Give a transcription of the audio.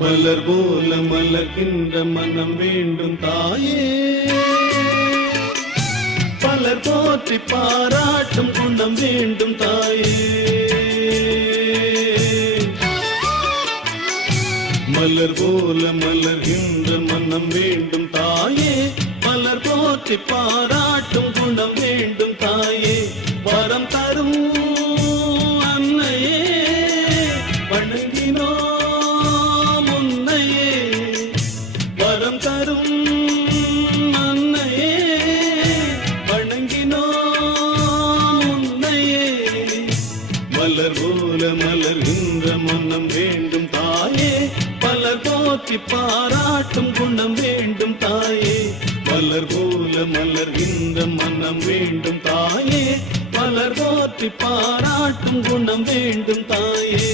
மலர் போல மலர்கின்ற மனம் வேண்டும் தாயே, பலர் போற்றி பாராட்டும் குணம் வேண்டும் தாயே. மலர் போல மலர்கின்ற மனம் வேண்டும் தாயே, மலர் போற்றி பாராட்டும் குணம் வேண்டும் தாயே. வரம் தரும் அன்னையே வணங்கினோம் உன்னையே, வரம் தரும் அன்னையே வணங்கினோம் உன்னையே. மலர் போல மலர்கின்ற மனம் வேண்டும் தாயே, பலர் போற்றி பாராட்டும் குணம் வேண்டும் தாயே. மலர் போல மலர்கின்ற மனம் வேண்டும் தாயே, பலர் போற்றி பாராட்டும் குணம் வேண்டும் தாயே.